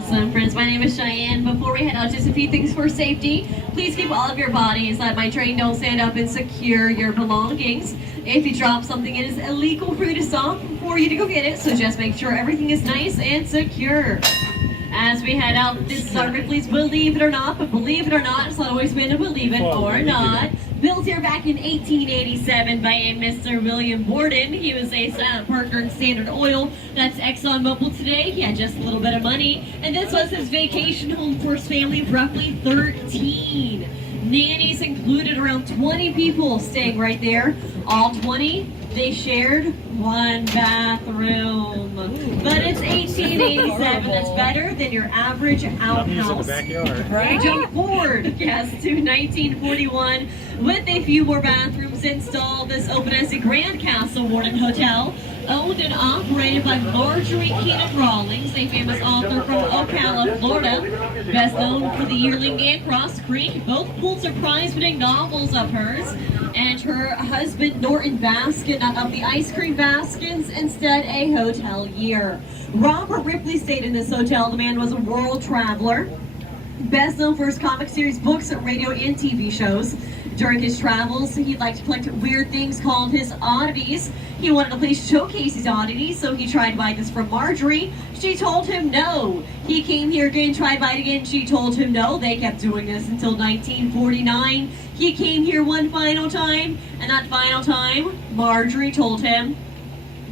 Awesome, friends. My name is Cheyenne. Before we head out, just a few things for safety. Please keep all of your bodies at my train. Don't stand up and secure your belongings. If you drop something, it is illegal for you to stop for you to go get it. So just make sure everything is nice and secure. As we head out, this is our Ripley's Believe It or Not, but believe it or not, it's not always been a believe it or not. Built here back in 1887 by a Mr. William Borden. He was a partner in Standard Oil. That's ExxonMobil today. He had just a little bit of money. And this was his vacation home for his family of roughly 13. Nannies included, around 20 people staying right there. All 20, they shared one bathroom. But it's 1887. That's better than your average outhouse. Right? We jump forward, yes, to 1941 with a few more bathrooms installed. This opened as the Grand Castle Warden Hotel, owned and operated by Marjorie Keenan Rawlings, a famous author from Ocala, Florida, best known for The Yearling and Cross Creek, both Pulitzer Prize-winning novels of hers, and her husband Norton Baskin, not of the ice cream Baskins, instead a hotel year. Robert Ripley stayed in this hotel. The man was a world traveler, best known for his comic series, books, radio, and TV shows. During his travels, he liked to collect weird things called his oddities. He wanted a place to showcase his oddities, so he tried to buy this from Marjorie. She told him no. He came here again, tried to buy it again. She told him no. They kept doing this until 1949. He came here one final time, and that final time, Marjorie told him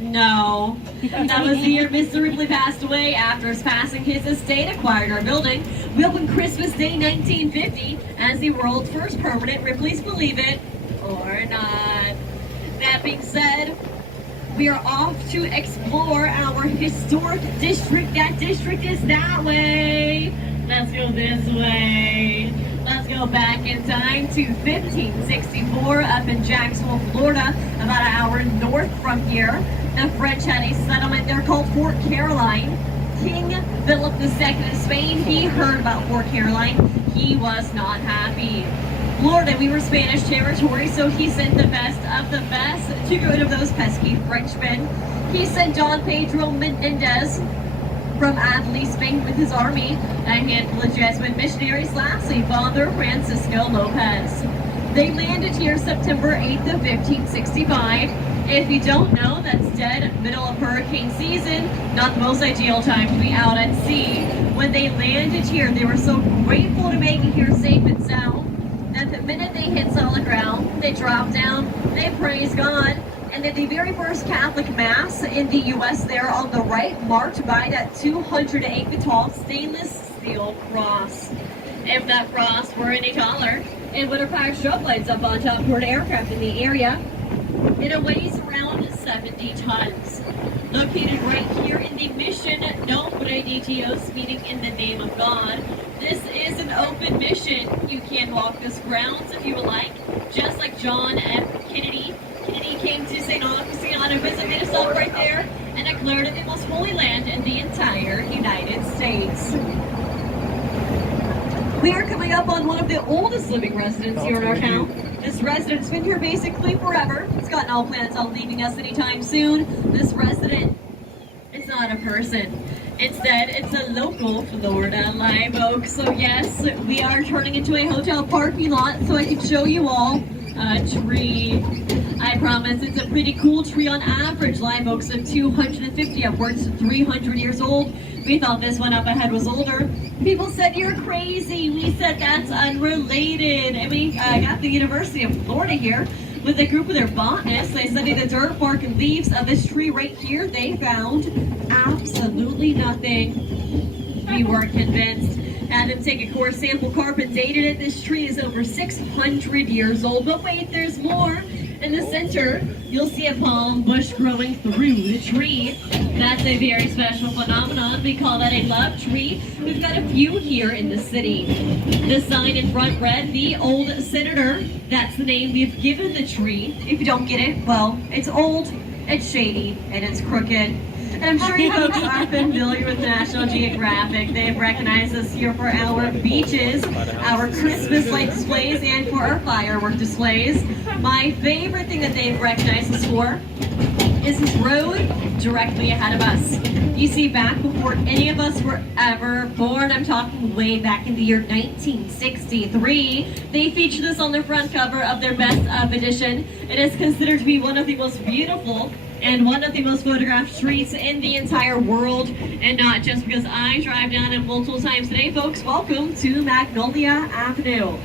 no. That was the year Mr. Ripley passed away. After his passing, his estate acquired our building. We opened Christmas Day 1950 as the world's first permanent Ripley's Believe It or Not. That being said, we are off to explore our historic district. That district is that way. Let's go this way. Let's go back in time to 1564 up in Jacksonville, Florida, about an hour north from here. The French had a settlement there called Fort Caroline. King Philip II of Spain, he heard about Fort Caroline. He was not happy. Florida, we were Spanish territory, so he sent the best of the best to get rid of those pesky Frenchmen. He sent Don Pedro Menendez from Adelaide, Spain with his army, and a handful of Jesuit missionaries. Lastly, Father Francisco Lopez. They landed here September 8th of 1565. If you don't know, that's dead middle of hurricane season, not the most ideal time to be out at sea. When they landed here, they were so grateful to make it here safe and sound that the minute they hit solid ground, they dropped down, they praised God, and then the very first Catholic Mass in the U.S. there on the right, marked by that 208 tall stainless steel cross. If that cross were any taller, it would have fired strobe lights up on top toward aircraft in the area. It weighs around 70 tons. Located right here in the mission Nombre de Dios, meaning in the name of God. This is an open mission. You can walk this grounds if you would like, just like John F. Kennedy. Kennedy came to St Augustine on a visit, made a stop right there, and declared it the most holy land in the entire United States. We are coming up on one of the oldest living residents here in our town. This resident's been here basically forever. It's got no plans on leaving us anytime soon. This resident is not a person. Instead, it's a local Florida live oak. So yes, we are turning into a hotel parking lot so I can show you all a tree. I promise it's a pretty cool tree. On average, live oaks of 250 upwards to 300 years old. We thought this one up ahead was older. People said, "You're crazy." We said, "That's unrelated." And we got the University of Florida here with a group of their botanists. They studied the dirt, bark, and leaves of this tree right here. They found absolutely nothing. We weren't convinced. Had them take a core sample, carbon dated it. This tree is over 600 years old. But wait, there's more. In the center, you'll see a palm bush growing through the tree. That's a very special phenomenon. We call that a love tree. We've got a few here in the city. The sign in front read, "The Old Senator." That's the name we've given the tree. If you don't get it, well, it's old, it's shady, and it's crooked. And I'm sure you folks are familiar with National Geographic. They've recognized us here for our beaches, our Christmas light displays, and for our firework displays. My favorite thing that they've recognized us for This is road directly ahead of us. You see, back before any of us were ever born, I'm talking way back in the year 1963, they featured this on the front cover of their Best Of edition. It is considered to be one of the most beautiful and one of the most photographed streets in the entire world, and not just because I drive down it multiple times today, folks. Welcome to Magnolia Avenue.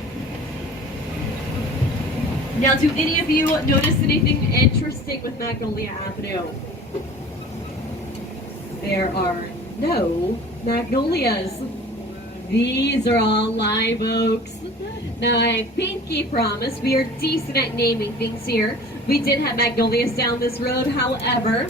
Now, do any of you notice anything interesting with Magnolia Avenue? There are no magnolias. These are all live oaks. Now, I pinky promise we are decent at naming things here. We did have magnolias down this road. However,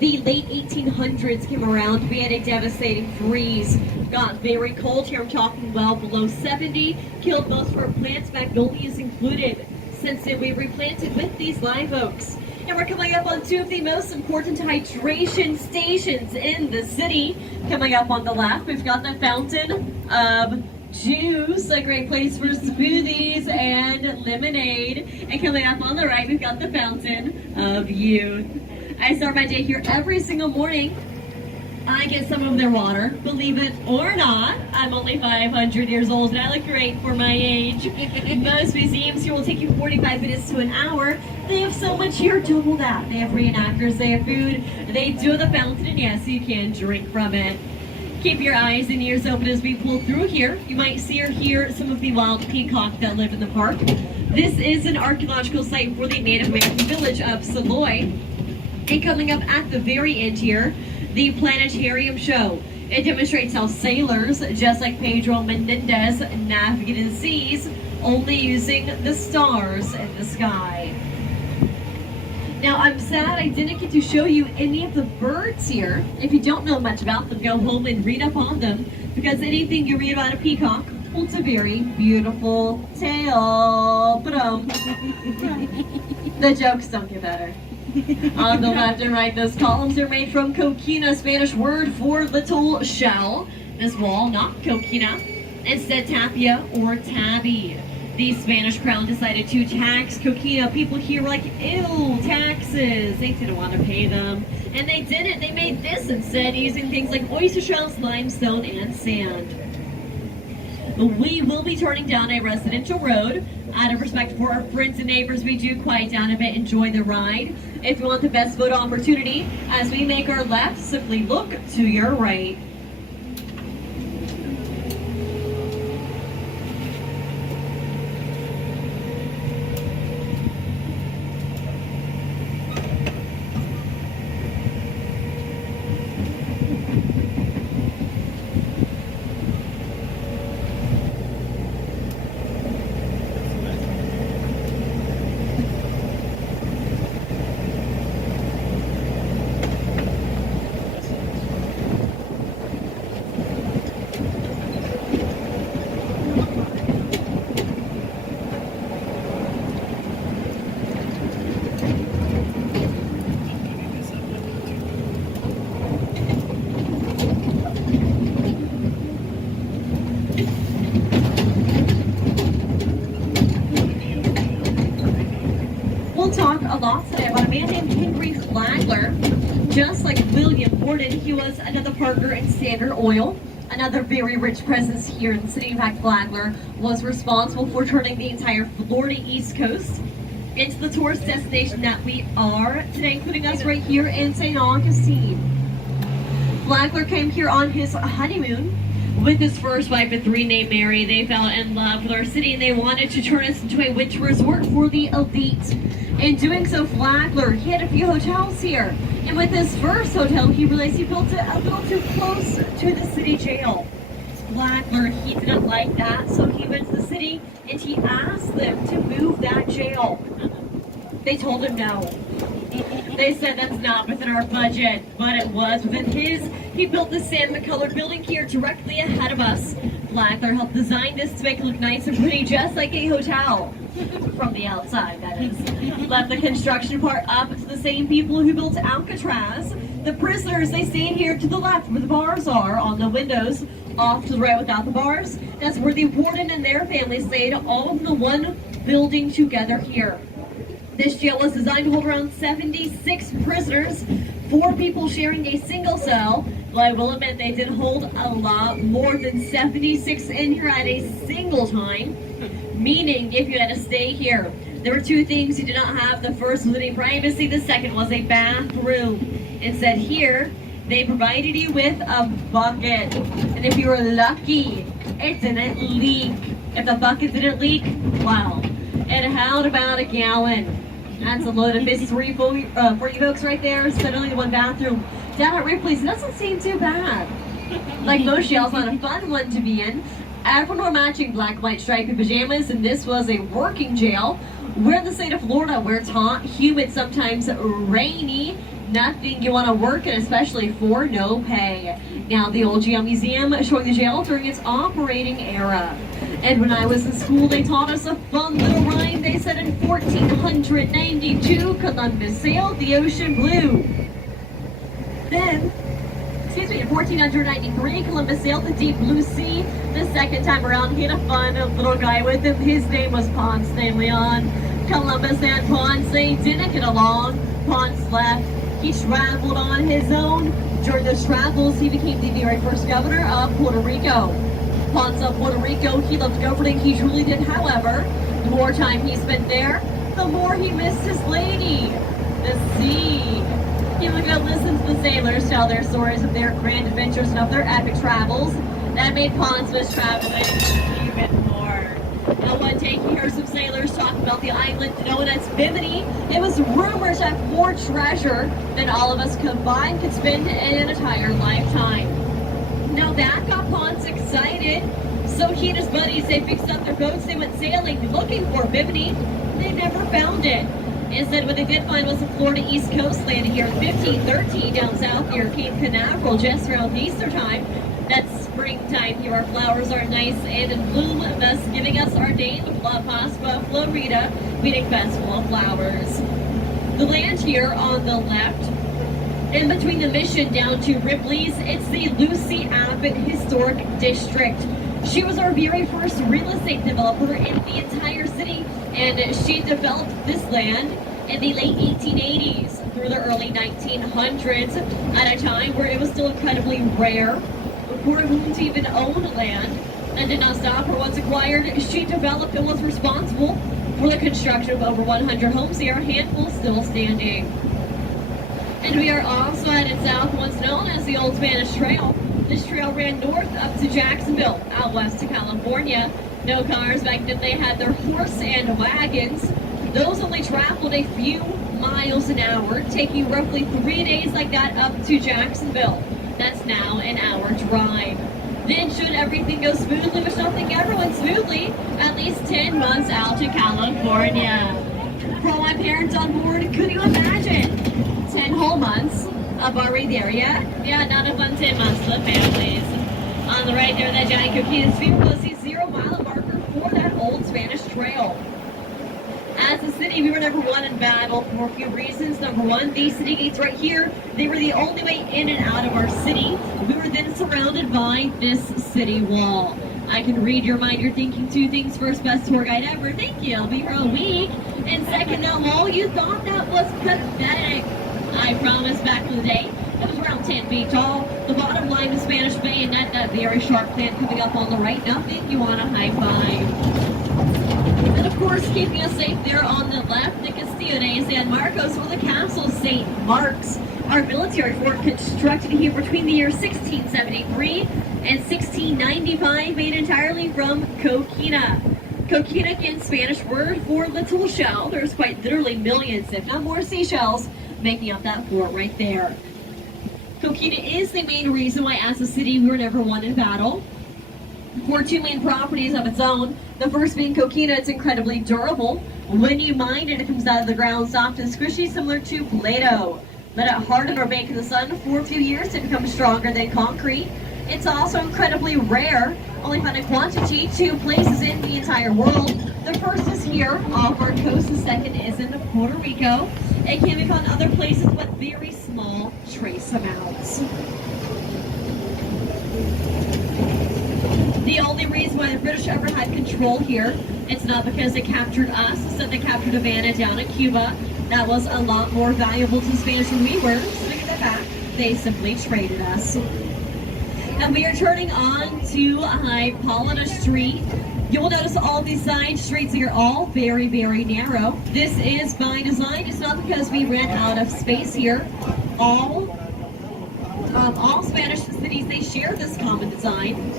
the late 1800s came around. We had a devastating freeze. Got very cold here. I'm talking well below 70. Killed most of our plants, magnolias included. Since then, we replanted with these live oaks. And we're coming up on two of the most important hydration stations in the city. Coming up on the left, we've got the Fountain of Juice, a great place for smoothies and lemonade. And coming up on the right, we've got the Fountain of Youth. I start my day here every single morning. I get some of their water, believe it or not. I'm only 500 years old and I look great for my age. Most museums here will take you 45 minutes to an hour. They have so much here, double that. They have reenactors, they have food, they do have the fountain, and yes, you can drink from it. Keep your eyes and ears open as we pull through here. You might see or hear some of the wild peacock that live in the park. This is an archaeological site for the Native American village of Saloy. And coming up at the very end here, the Planetarium Show. It demonstrates how sailors, just like Pedro Menendez, navigated the seas, only using the stars in the sky. Now, I'm sad I didn't get to show you any of the birds here. If you don't know much about them, go home and read up on them, because anything you read about a peacock holds a very beautiful tale. The jokes don't get better. On the left and right, those columns are made from coquina, Spanish word for little shell. This wall, not coquina, instead tapia or tabby. The Spanish crown decided to tax coquina. People here were like, ew, taxes. They didn't want to pay them. And they didn't. They made this instead, using things like oyster shells, limestone, and sand. We will be turning down a residential road. Out of respect for our friends and neighbors, we do quiet down a bit, enjoy the ride. If you want the best photo opportunity, as we make our left, simply look to your right. Talk a lot today about a man named Henry Flagler. Just like William Borden, he was another partner in Standard Oil, another very rich presence here in the city. In fact, Flagler was responsible for turning the entire Florida East Coast into the tourist destination that we are today, including us right here in St. Augustine. Flagler came here on his honeymoon with his first wife of three named Mary. They fell in love with our city and they wanted to turn us into a winter resort for the elite. In doing so, Flagler, he had a few hotels here. And with his first hotel, he realized he built it a little too close to the city jail. Flagler, he didn't like that, so he went to the city and he asked them to move that jail. They told him no. They said that's not within our budget, but it was within his. He built the salmon-colored building here directly ahead of us. Flagler helped design this to make it look nice and pretty, just like a hotel. From the outside, that is. Left the construction part up to the same people who built Alcatraz. The prisoners, they stayed here to the left where the bars are on the windows. Off to the right without the bars, that's where the warden and their family stayed, all in the one building together here. This jail was designed to hold around 76 prisoners, 4 people sharing a single cell. Though I will admit they did hold a lot more than 76 in here at a single time, meaning if you had to stay here, there were 2 things you did not have. The first was any privacy, the second was a bathroom. Instead here, they provided you with a bucket, and if you were lucky, it didn't leak. If the bucket didn't leak, well, it held about a gallon. That's a load of fish for you folks right there. Spent only 1 bathroom. Down at Ripley's, it doesn't seem too bad. Like most jails, not a fun one to be in. Everyone wore matching black, white, striped pajamas, and this was a working jail. We're in the state of Florida, where it's hot, humid, sometimes rainy. Nothing you want to work in, especially for no pay. Now, the old jail museum showing the jail during its operating era. And when I was in school, they taught us a fun little rhyme. They said in 1492, Columbus sailed the ocean blue. Then, in 1493, Columbus sailed the deep blue sea. The second time around, he had a fun little guy with him. His name was Ponce de Leon. Columbus and Ponce didn't get along. Ponce left. He traveled on his own. During those travels, he became the very first governor of Puerto Rico. Ponce of Puerto Rico, he loved governing, he truly did. However, the more time he spent there, the more he missed his lady, the sea. He would go listen to the sailors tell their stories of their grand adventures and of their epic travels. That made Ponce miss traveling even more. Now, one day he heard some sailors talk about the island known as Bimini. It was rumored to have more treasure than all of us combined could spend in an entire lifetime. Now that got Ponce excited, so he and his buddies, they fixed up their boats, they went sailing looking for Bimini. They never found it. Instead, what they did find was the Florida East Coast, landing here in 1513 down south near Cape Canaveral, just around Easter time. That's springtime here. Our flowers are nice and in bloom, thus giving us our name, La Pascua Florida, meaning Festival of Flowers. The land here on the left, in between the Mission down to Ripley's, it's the Lucy Abbott Historic District. She was our very first real estate developer in the entire city, and she developed this land in the late 1880s through the early 1900s, at a time where it was still incredibly rare for a woman to even own land. That did not stop her. Once acquired, she developed and was responsible for the construction of over 100 homes here, a handful still standing. And we are also headed south, once known as the Old Spanish Trail. This trail ran north up to Jacksonville, out west to California. No cars back then, they had their horse and wagons. Those only traveled a few miles an hour, taking roughly 3 days like that up to Jacksonville. That's now an hour drive. Then should everything go smoothly, which nothing ever went smoothly, at least 10 months out to California. For all my parents on board, could you imagine? 10 whole months of our raid area. Yeah, not a fun 10 months for the families. On the right there, that giant Coquina Sphere was the 0-mile marker for that Old Spanish Trail. As a city, we were number 1 in battle for a few reasons. Number 1, these city gates right here, they were the only way in and out of our city. We were then surrounded by this city wall. I can read your mind. You're thinking 2 things. First, best tour guide ever. Thank you. I'll be here all week. And second, that wall, you thought that was pathetic. I promise, back in the day, it was around 10 feet tall. The bottom line is Spanish Bay, and that very sharp plant coming up on the right. Nothing you want to high five. And of course, keeping us safe there on the left, the Castillo de San Marcos, or the Castle St. Mark's. Our military fort, constructed here between the years 1673 and 1695, made entirely from coquina. Coquina, again, Spanish word for little shell. There's quite literally millions, if not more, seashells making up that fort right there. Coquina is the main reason why, as a city, we were never won in battle. For 2 main properties of its own. The first being coquina, it's incredibly durable. When you mine it, it comes out of the ground soft and squishy, similar to Play-Doh. Let it harden or bake in the sun for a few years to become stronger than concrete. It's also incredibly rare, only found in quantity 2 places in the entire world. The first is here off our coast, the second is in Puerto Rico. It can be found in other places with very small trace amounts. The only reason why the British ever had control here, it's not because they captured us, instead they captured Havana down in Cuba. That was a lot more valuable to the Spanish than we were, so to get that back, they simply traded us. And we are turning on to Hippolyta Street. You'll notice all these side streets are all very, very narrow. This is by design. It's not because we ran out of space here. All Spanish cities, they share this common design.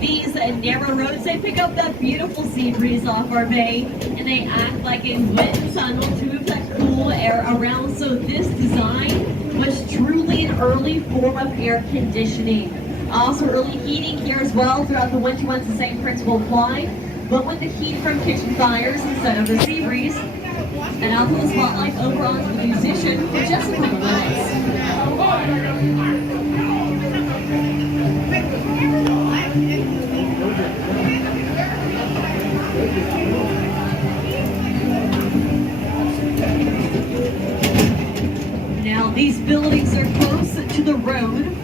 These narrow roads, they pick up that beautiful sea breeze off our bay, and they act like a wet tunnel to move that cool air around. So this design was truly an early form of air conditioning. Also early heating here as well throughout the winter once the same principle applied, but with the heat from kitchen fires instead of the sea breeze. And I'll put the spotlight over onto the musician for just a couple minutes. Now these buildings are close to the road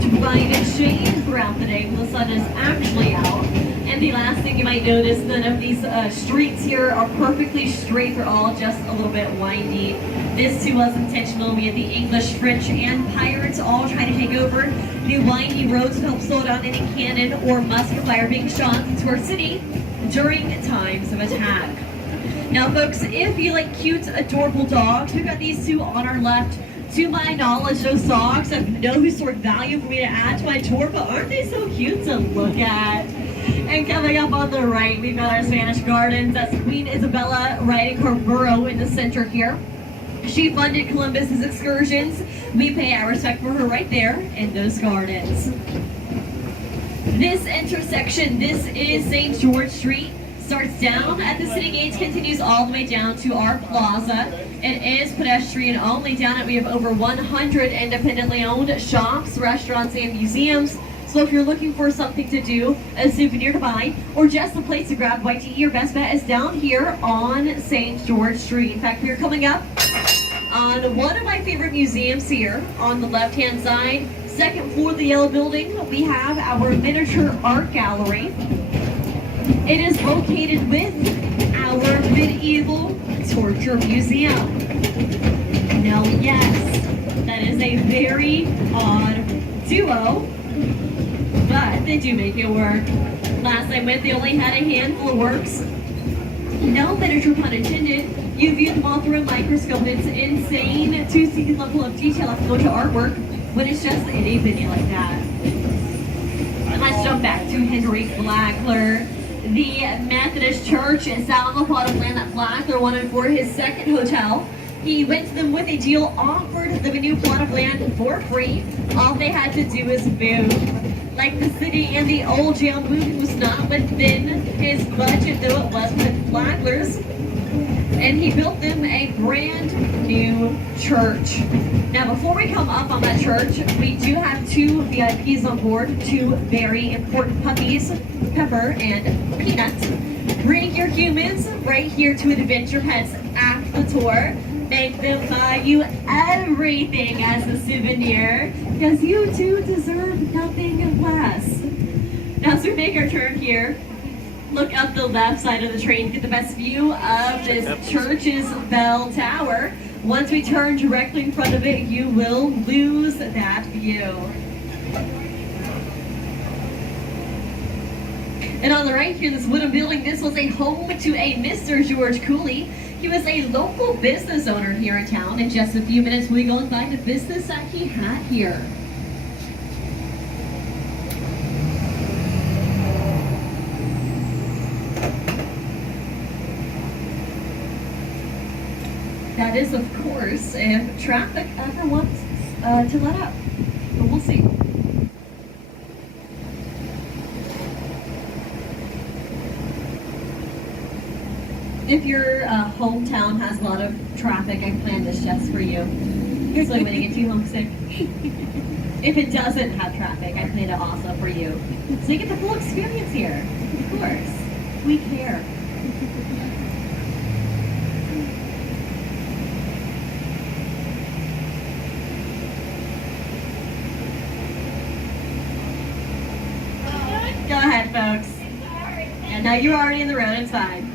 to provide shade throughout the day when the sun is actually out. And the last thing you might notice, none of these streets here are perfectly straight. They're all just a little bit windy. This too was intentional. We had the English, French, and pirates all trying to take over new windy roads to help slow down any cannon or musket fire being shot into our city during times of attack. Now folks, if you like cute, adorable dogs, we've got these two on our left. To my knowledge, those dogs have no historic value for me to add to my tour, but aren't they so cute to look at? And coming up on the right, we've got our Spanish gardens. That's Queen Isabella riding her burro in the center here. She funded Columbus's excursions. We pay our respect for her right there in those gardens. This intersection, this is St. George Street. Starts down at the city gates, continues all the way down to our plaza. It is pedestrian only. Down it we have over 100 independently owned shops, restaurants, and museums. So if you're looking for something to do, a souvenir to buy, or just a place to grab a bite to eat, your best bet is down here on St. George Street. In fact, we're coming up on one of my favorite museums here on the left-hand side. Second floor of the yellow building, we have our miniature art gallery. It is located with our medieval torture museum. Now, yes, that is a very odd duo, but they do make it work. Last I went, they only had a handful of works. No miniature pun intended. You view them all through a microscope. It's insane to see the level of detail if you go to artwork when it's just itty bitty like that. And let's jump back to Henry Flagler. The Methodist Church is out on the plot of land that Flagler wanted for his second hotel. He went to them with a deal, offered them a new plot of land for free. All they had to do is move. Like the city and the old jail, moving was not within his budget, though it was within Flagler's. And he built them a brand new church. Now, before we come up on that church, we do have two VIPs on board, two very important puppies, Pepper and Peanuts. Bring your humans right here to Adventure Pets after the tour. Make them buy you everything as a souvenir, because you too deserve nothing less. Now, as we make our turn here, look up the left side of the train to get the best view of this church's bell tower. Once we turn directly in front of it, you will lose that view. And on the right here, this wooden building, this was a home to a Mr. George Cooley. He was a local business owner here in town. In just a few minutes, we'll be going by the business that he had here. That is, of course, if traffic ever wants to let up. But we'll see. If your hometown has a lot of traffic, I planned this just for you. So I'm going to get you homesick. If it doesn't have traffic, I planned it also for you. So you get the full experience here. Of course. We care. Go ahead, folks. Now you're already in the road, it's fine.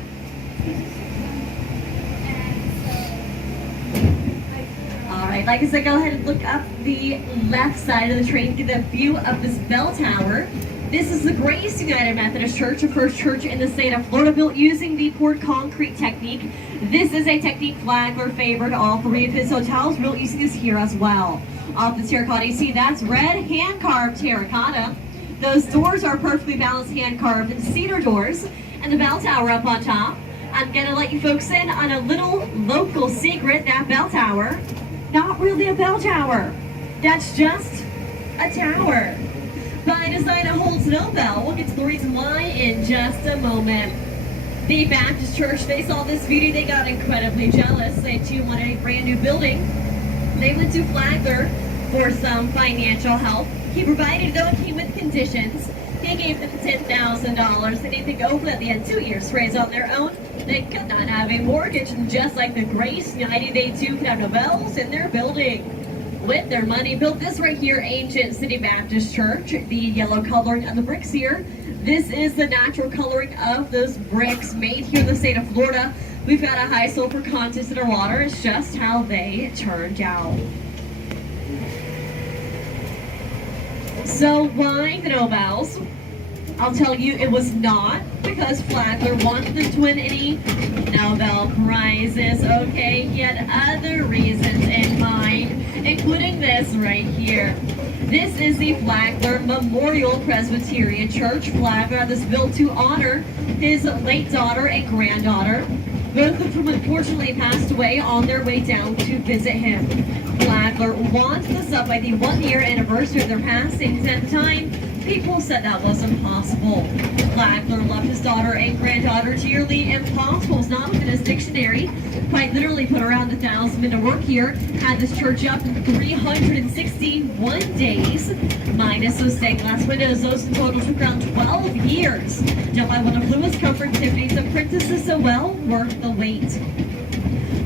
Alright, like I said, go ahead and look up the left side of the train, get a view of this bell tower. This is the Grace United Methodist Church, the first church in the state of Florida built using the poured concrete technique. This is a technique Flagler favored. All three of his hotels built using this here as well. Off the terracotta, you see that's red hand-carved terracotta. Those doors are perfectly balanced hand-carved cedar doors. And the bell tower up on top. I'm going to let you folks in on a little local secret. That bell tower, not really a bell tower. That's just a tower. By design, it holds no bell. We'll get to the reason why in just a moment. The Baptist Church, they saw this beauty. They got incredibly jealous. They too wanted a brand new building. They went to Flagler for some financial help. He provided, though, it came with conditions. He gave them $10,000. They needed to go open at the end 2 years, raise on their own. They could not have a mortgage, and just like the Grace United, they too could have no bells in their building. With their money, built this right here, Ancient City Baptist Church. The yellow coloring of the bricks here. This is the natural coloring of those bricks made here in the state of Florida. We've got a high sulfur content in our water. It's just how they turned out. So why the no bells? I'll tell you, it was not because Flagler wanted them to win any Nobel Prizes. Okay, he had other reasons in mind, including this right here. This is the Flagler Memorial Presbyterian Church. Flagler had this built to honor his late daughter and granddaughter, both of whom unfortunately passed away on their way down to visit him. Flagler wanted this up by the 1-year anniversary of their passings. At the time, people said that was impossible. Flagler loved his daughter and granddaughter dearly. Impossible is not within his dictionary. Quite literally put around 1,000 men to work here. Had this church up in 361 days. Minus those stained glass windows. Those in total took around 12 years. Done by one of Lewis Comfort Tiffany's apprentices, so well worth the wait.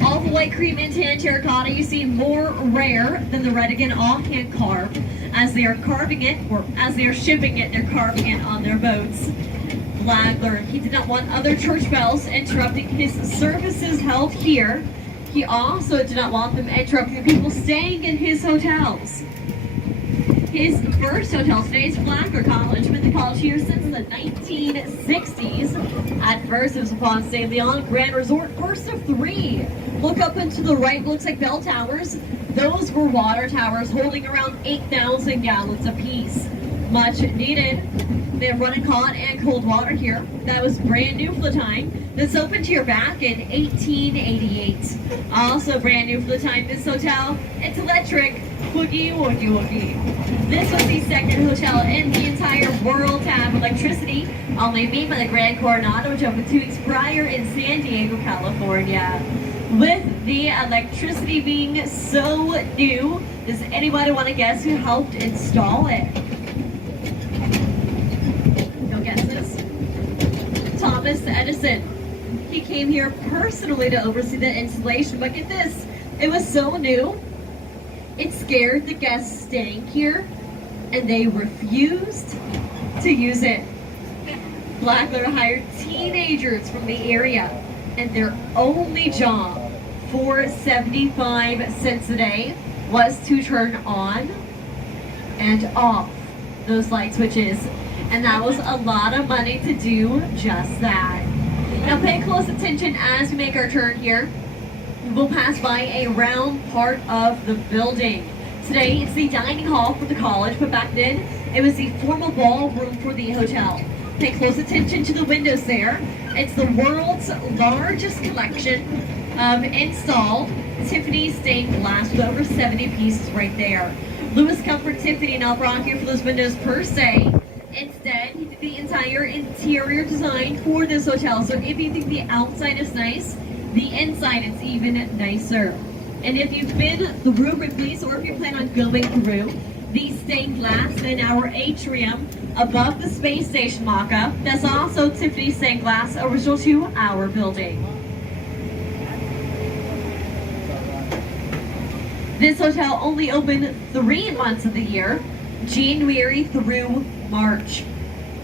All the white cream and tan terracotta you see more rare than the red, again all hand carved. As they are carving it, or as they are shipping it, they're carving it on their boats. Flagler, he did not want other church bells interrupting his services held here. He also did not want them interrupting the people staying in his hotels. His first hotel today is Flagler College. Been the college here since the 1960s. At first, it was upon St. Leon Grand Resort, first of 3. Look up and to the right, looks like bell towers. Those were water towers holding around 8,000 gallons apiece. Much needed. They have running hot and cold water here. That was brand new for the time. This opened here back in 1888. Also brand new for the time. This hotel, it's electric. Woogie, woogie, woogie. This was the second hotel in the entire world to have electricity, only made by the Grand Coronado, which opened 2 weeks prior in San Diego, California. With the electricity being so new, does anybody want to guess who helped install it? No guesses? Thomas Edison. He came here personally to oversee the installation, but get this, it was so new, it scared the guests staying here, and they refused to use it. Flagler hired teenagers from the area, and their only job for 75 cents a day was to turn on and off those light switches. And that was a lot of money to do just that. Now pay close attention as we make our turn here. We'll pass by a round part of the building. Today it's the dining hall for the college, but back then it was the formal ballroom for the hotel. Pay close attention to the windows there. It's the world's largest collection of installed Tiffany stained glass with over 70 pieces right there. Lewis Comfort Tiffany not brought here for those windows per se. Instead, he did the entire interior design for this hotel. So if you think the outside is nice, the inside is even nicer. And if you've been through Ripley's, or if you plan on going through, the stained glass in our atrium above the space station mock-up, that's also Tiffany stained glass original to our building. This hotel only open 3 months of the year, January through March.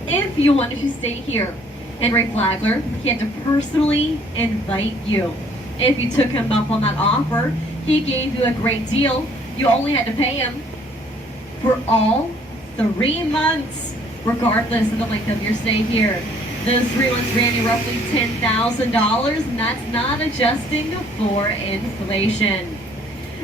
If you wanted to stay here, Henry Flagler, he had to personally invite you. If you took him up on that offer, he gave you a great deal. You only had to pay him for all 3 months, regardless of the length of your stay here. Those 3 months ran you roughly $10,000, and that's not adjusting for inflation.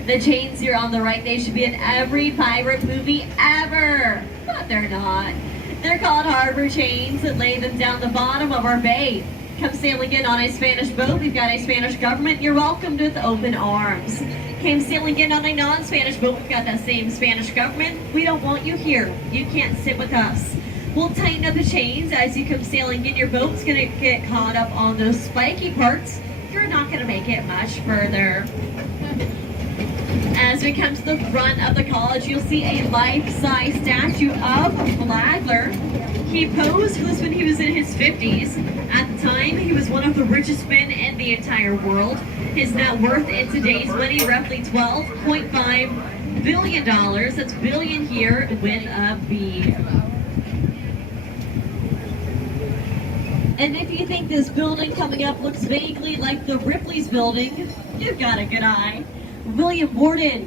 The chains here on the right, they should be in every pirate movie ever, but they're not. They're called harbor chains that lay them down the bottom of our bay. Come sailing in on a Spanish boat, we've got a Spanish government, you're welcomed with open arms. Came sailing in on a non-Spanish boat, we've got that same Spanish government, we don't want you here, you can't sit with us. We'll tighten up the chains as you come sailing in. Your boat's gonna get caught up on those spiky parts. You're not gonna make it much further. As we come to the front of the college, you'll see a life-size statue of Flagler. He posed when he was in his 50s. At the time, he was one of the richest men in the entire world. His net worth in today's money, roughly $12.5 billion. That's billion here with a B. And if you think this building coming up looks vaguely like the Ripley's building, you've got a good eye. William Borden,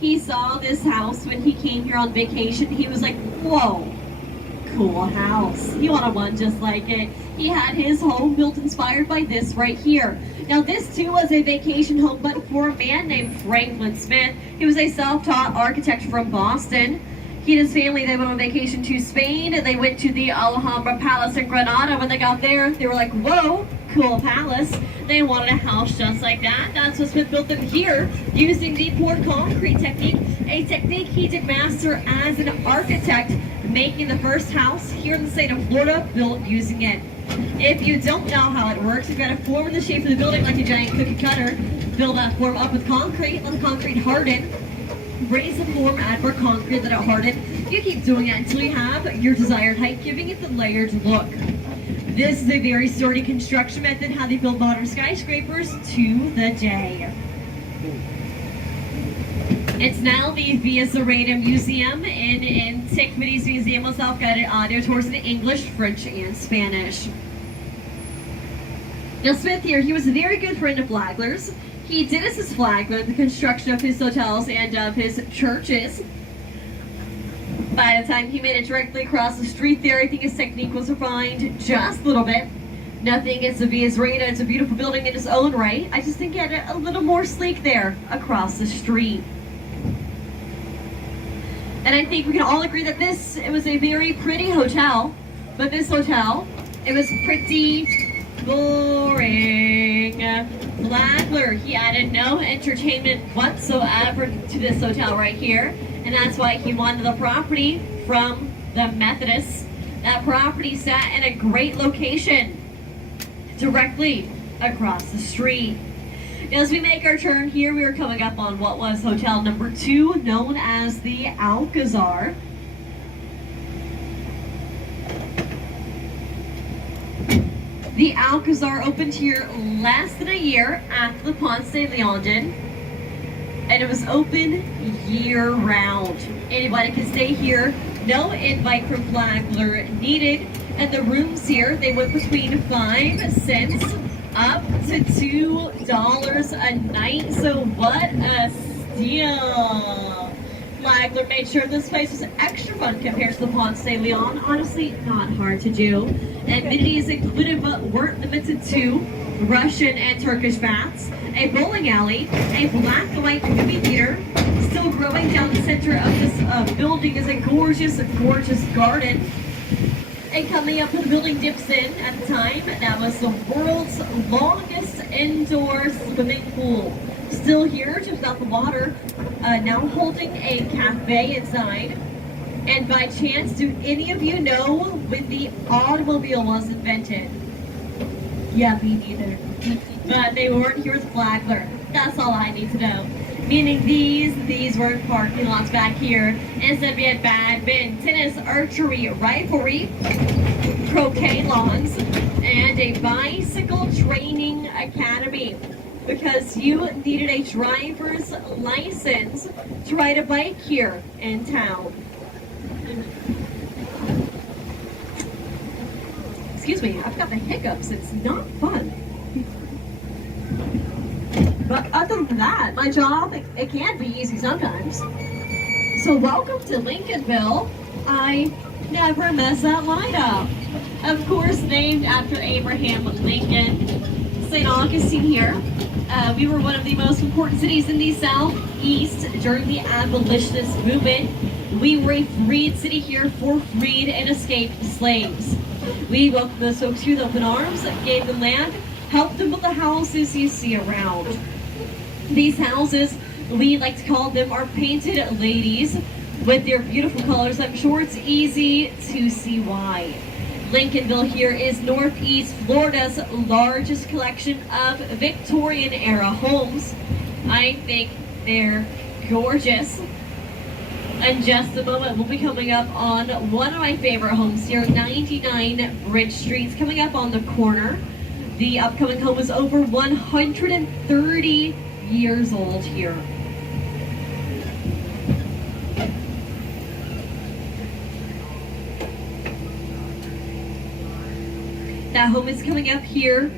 he saw this house when he came here on vacation. He was like, whoa, cool house. He wanted one just like it. He had his home built inspired by this right here. Now this too was a vacation home, but for a man named Franklin Smith. He was a self-taught architect from Boston. He and his family, they went on vacation to Spain. They went to the Alhambra Palace in Granada. When they got there, they were like, whoa, cool palace. They wanted a house just like that. That's what Smith built them here using the poured concrete technique, a technique he did master as an architect, making the first house here in the state of Florida built using it. If you don't know how it works, you've got to form the shape of the building like a giant cookie cutter, fill that form up with concrete, let the concrete harden, raise the form, add more concrete, let it harden. You keep doing it until you have your desired height, giving it the layered look. This is a very sturdy construction method, how they build modern skyscrapers to the day. It's now the Via Zareda Museum in Antiquities Museum with self-guided audio tours in English, French, and Spanish. Now Smith here, he was a very good friend of Flagler's. He did assist Flagler in the construction of his hotels and of his churches. By the time he made it directly across the street there, I think his technique was refined just a little bit. Nothing against the Via Zareda, it's a beautiful building in its own right. I just think he had it a little more sleek there across the street. And I think we can all agree that it was a very pretty hotel, but this hotel, it was pretty boring. Flagler, he added no entertainment whatsoever to this hotel right here, and that's why he wanted the property from the Methodists. That property sat in a great location, directly across the street. Now, as we make our turn here, we are coming up on what was hotel number 2, known as the Alcazar. The Alcazar opened here less than a year after the Ponce de Leon did, and it was open year-round. Anybody can stay here, no invite from Flagler needed, and the rooms here, they went between 5 cents up to $2 a night, so what a steal! Flagler made sure this place was extra fun compared to the Ponce de Leon. Honestly, not hard to do. Amenities included but weren't limited to Russian and Turkish baths, a bowling alley, a black and white movie theater. Still growing down the center of this building is a gorgeous, gorgeous garden. And coming up where the building dips in at the time, that was the world's longest indoor swimming pool. Still here, just out the water, now holding a cafe inside. And by chance, do any of you know when the automobile was invented? Yeah, me neither. But they weren't here with Flagler. That's all I need to know. Meaning these were parking lots back here. Instead we had badminton, tennis, archery, riflery, croquet lawns, and a bicycle training academy. Because you needed a driver's license to ride a bike here in town. excuse me, I've got the hiccups. It's not fun. But other than that, my job, it can be easy sometimes. So welcome to Lincolnville. I never mess that line up. Of course, named after Abraham Lincoln, St. Augustine here. We were one of the most important cities in the Southeast during the abolitionist movement. We were a freed city here for freed and escaped slaves. We welcomed those folks here with open arms, gave them land, helped them build the houses you see around. These houses, we like to call them our painted ladies with their beautiful colors. I'm sure it's easy to see why. Lincolnville here is Northeast Florida's largest collection of Victorian era homes. I think they're gorgeous. In just a moment, we'll be coming up on one of my favorite homes here, 99 Bridge Street. It's coming up on the corner. The upcoming home is over 130 years old here. That home is coming up here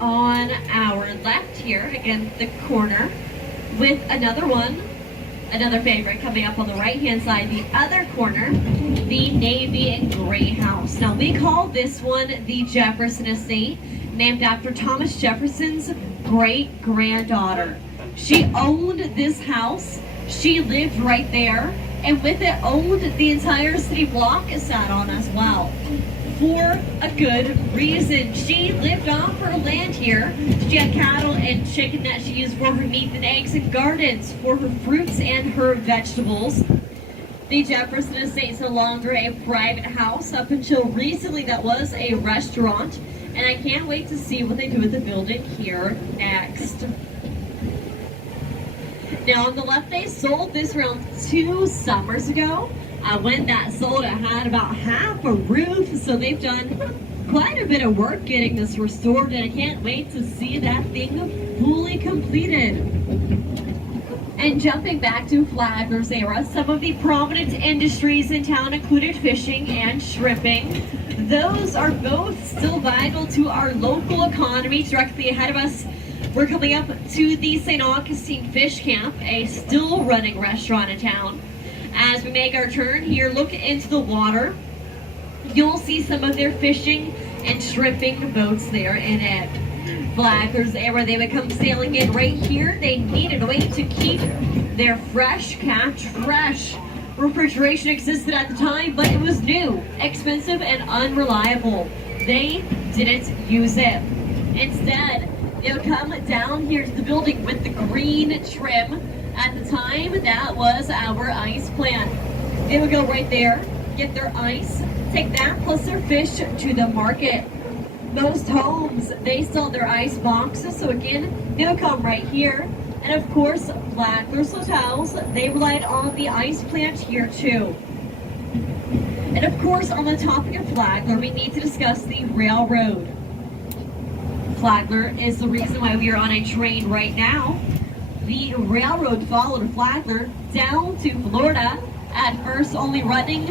on our left here, again, the corner, with another one, another favorite coming up on the right-hand side, the other corner, the navy and gray house. Now, we call this one the Jefferson Estate, named after Thomas Jefferson's great-granddaughter. She owned this house, she lived right there, and with it owned the entire city block it sat on as well. For a good reason. She lived off her land here. She had cattle and chicken that she used for her meat and eggs, and gardens for her fruits and her vegetables. The Jefferson Estate is no longer a private house. Up until recently, that was a restaurant, and I can't wait to see what they do with the building here next. Now, on the left, they sold this around 2 summers ago. When that sold, it had about half a roof, so they've done quite a bit of work getting this restored, and I can't wait to see that thing fully completed. And jumping back to Flagler's era, some of the prominent industries in town included fishing and shrimping. Those are both still vital to our local economy. Directly ahead of us, we're coming up to the St. Augustine Fish Camp, a still running restaurant in town. As we make our turn here, look into the water. You'll see some of their fishing and shrimping boats there in it. Flagler's era, they would come sailing in right here. They needed a way to keep their fresh catch fresh. Refrigeration existed at the time, but it was new, expensive, and unreliable. They didn't use it. Instead, they would come down here to the building with the green trim. At the time, that was our ice plant. They would go right there, get their ice, take that plus their fish to the market. Most homes, they sell their ice boxes, so again, they would come right here. And of course, Flagler's hotels, they relied on the ice plant here too. And of course, on the topic of Flagler, we need to discuss the railroad. Flagler is the reason why we are on a train right now. The railroad followed Flagler down to Florida, at first only running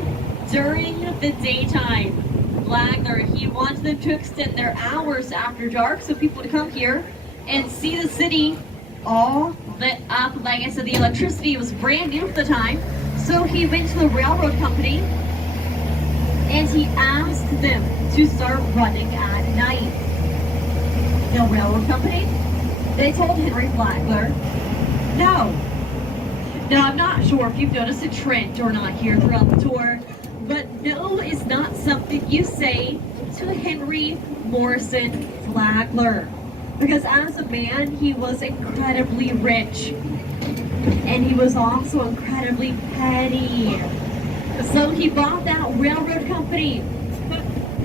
during the daytime. Flagler, he wanted them to extend their hours after dark so people would come here and see the city all lit up. Like I said, the electricity was brand new at the time, so he went to the railroad company and he asked them to start running at night. The railroad company, they told Henry Flagler, no. Now, I'm not sure if you've noticed a trend or not here throughout the tour, but no is not something you say to Henry Morrison Flagler. Because as a man, he was incredibly rich. And he was also incredibly petty. So he bought that railroad company,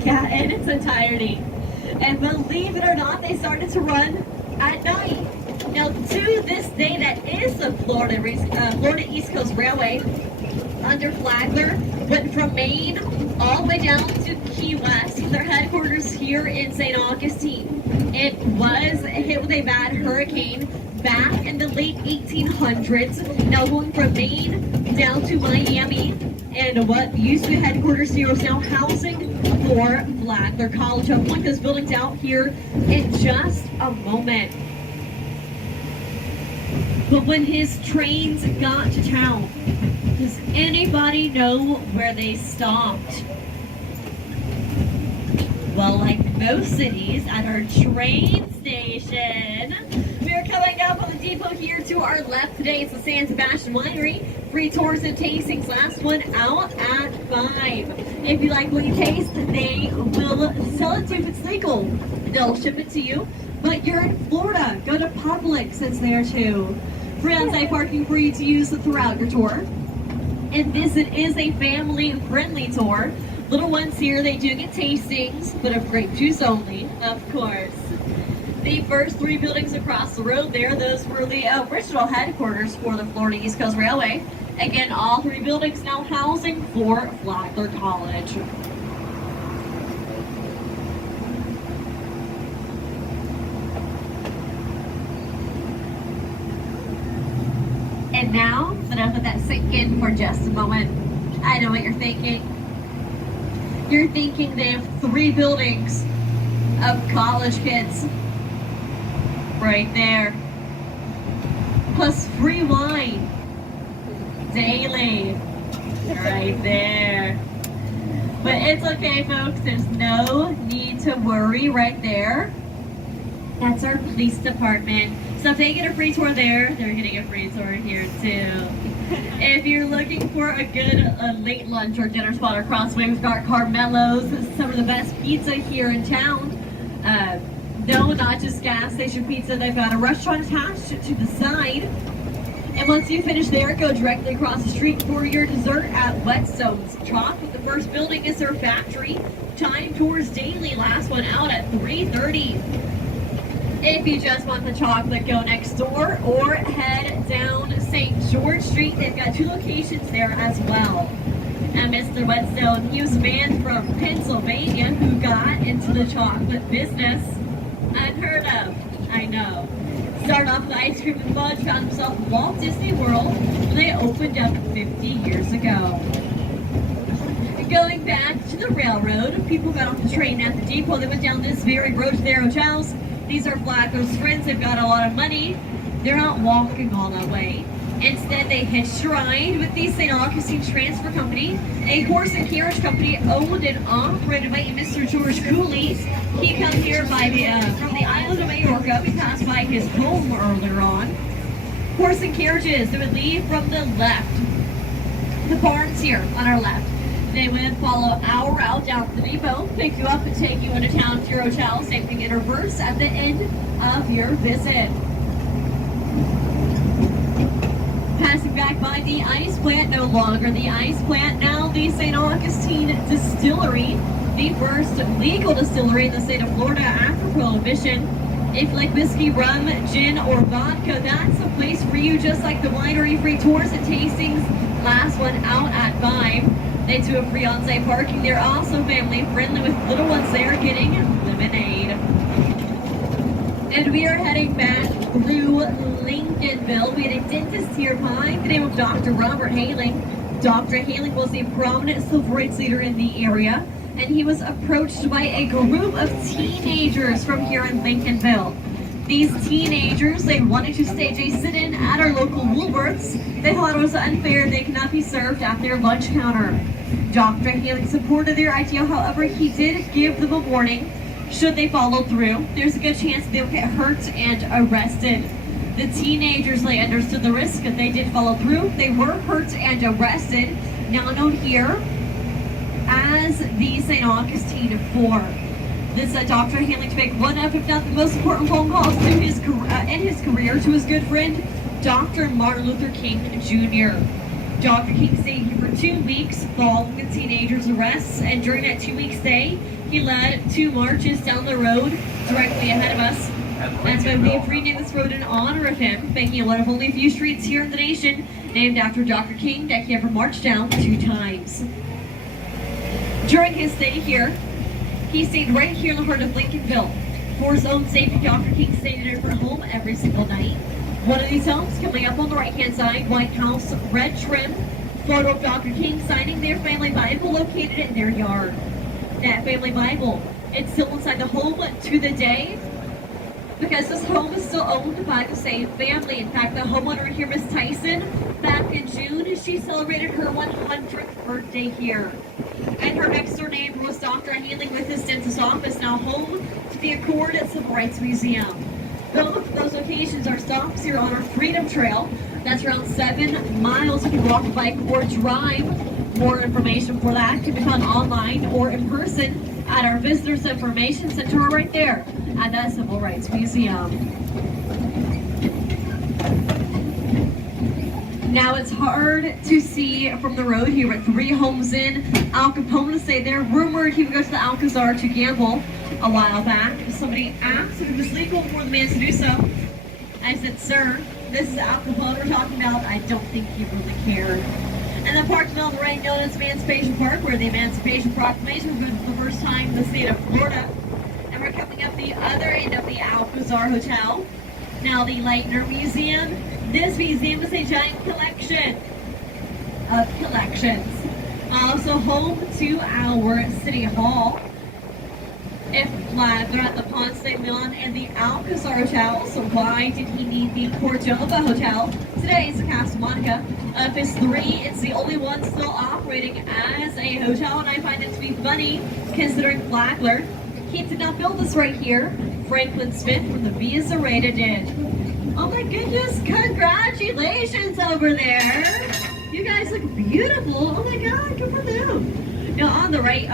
yeah, in its entirety. And believe it or not, they started to run at night. Now, to this day, that is the Florida East Coast Railway under Flagler, went from Maine all the way down to Key West. Their headquarters here in St. Augustine. It was hit with a bad hurricane back in the late 1800s. Now going from Maine down to Miami, and what used to be headquarters here is now housing for Flagler College. I'll point those buildings out here in just a moment. But when his trains got to town, does anybody know where they stopped? Well, like most cities, at our train station. We are coming up on the depot here to our left today. It's the St Augustine Winery. Free tours and tastings. Last one out at 5. If you like what you taste, they will sell it to you if it's legal. They'll ship it to you. But you're in Florida, go to Publix, it's there too. Free on-site parking for you to use throughout your tour. And this is a family-friendly tour. Little ones here, they do get tastings, but of grape juice only, of course. The first 3 buildings across the road there, those were the original headquarters for the Florida East Coast Railway. Again, all 3 buildings now housing for Flagler College. And now, I'm gonna let that sink in for just a moment. I know what you're thinking. You're thinking they have 3 buildings of college kids. Right there. Plus free wine. Daily. Right there. But it's okay, folks. There's no need to worry right there. That's our police department. So if they get a free tour there, they're getting a free tour here too. If you're looking for a good late lunch or dinner spot across the way, we've got Carmelo's, some of the best pizza here in town. No, not just gas station pizza. They've got a restaurant attached to the side. And once you finish there, go directly across the street for your dessert at Whetstone's. Chocolate, the first building is their factory. Time tours daily. Last one out at 3:30. If you just want the chocolate, go next door or head down St. George Street. They've got 2 locations there as well. And Mr. Whetstone, he was a man from Pennsylvania who got into the chocolate business. Unheard of, I know. Started off with ice cream and fudge, found himself in Walt Disney World when they opened up 50 years ago. Going back to the railroad, people got off the train at the depot. They went down this very road to their hotels. These are Flagler's friends. They've got a lot of money. They're not walking all that way. Instead, they hitched a ride with the St Augustine Transfer Company, a horse and carriage company owned and operated by Mr. George Cooley. He comes here by from the island of Majorca. We passed by his home earlier on. Horse and carriages, they would leave from the left. The barns here on our left. They would follow our route down to the depot, pick you up and take you into town to your hotel. Same thing in reverse at the end of your visit. Passing back by the ice plant, no longer the ice plant, now the St. Augustine Distillery, the first legal distillery in the state of Florida after Prohibition. If you like whiskey, rum, gin, or vodka, that's a place for you, just like the winery. Free tours and tastings. Last one out at 5. They do have free on-site parking. They're also family friendly with little ones there getting lemonade. And we are heading back through Lincolnville. We had a dentist here by the name of Dr. Robert Haling. Dr. Haling was a prominent civil rights leader in the area, and he was approached by a group of teenagers from here in Lincolnville. These teenagers, they wanted to stage a sit-in at our local Woolworths. They thought it was unfair they could not be served at their lunch counter. Dr. Haling supported their idea, however, he did give them a warning. Should they follow through, there's a good chance they'll get hurt and arrested. The teenagers, they understood the risk, and they did follow through. They were hurt and arrested, now known here as the St. Augustine 4. This Dr. Haling to make one of, if not the most important phone calls to his in his career to his good friend, Dr. Martin Luther King Jr. Dr. King stayed here for 2 weeks following the teenagers' arrests, and during that 2-week stay, he led 2 marches down the road directly ahead of us. That's why we have renamed this road in honor of him, making it one of only a few streets here in the nation named after Dr. King that he ever marched down 2 times. During his stay here, he stayed right here in the heart of Lincolnville. For his own safety, Dr. King stayed in a different home every single night. One of these homes coming up on the right-hand side, White House, red trim, Photo of Dr. King signing their family Bible located in their yard. That family Bible, it's still inside the home to the day because this home is still owned by the same family. In fact, the homeowner here, Miss Tyson, back in June, she celebrated her 100th birthday here. And her next door neighbor was Dr. Healing with his dentist office, now home to the Accord Civil Rights Museum. Both of those locations are stops here on our Freedom Trail. That's around 7 miles. You can walk, bike, or drive. More information for that can be found online or in person at our Visitors Information Center right there at the Civil Rights Museum. Now it's hard to see from the road here. We're 3 homes in. Al Capone stayed there. Rumored he would go to the Alcazar to gamble a while back. Somebody asked if it was legal for the man to do so. I said, sir, this is Al Capone we're talking about. I don't think he really cared. And the park on the right, known as Emancipation Park, where the Emancipation Proclamation was for the first time in the state of Florida. And we're coming up the other end of the Alcazar Hotel. Now the Leitner Museum. This museum is a giant collection of collections. Also home to our City Hall. If they're at the Ponce de Leon and the Alcazar Hotel, so why did he need the Cordova Hotel? Today it's the Casa Monica. Of his 3, it's the only one still operating as a hotel, and I find it to be funny considering Flagler. He did not build this right here. Franklin Smith from the Visa Rata did. Oh my goodness, congratulations over there. You guys look beautiful. Oh my God, good for them. Now on the right,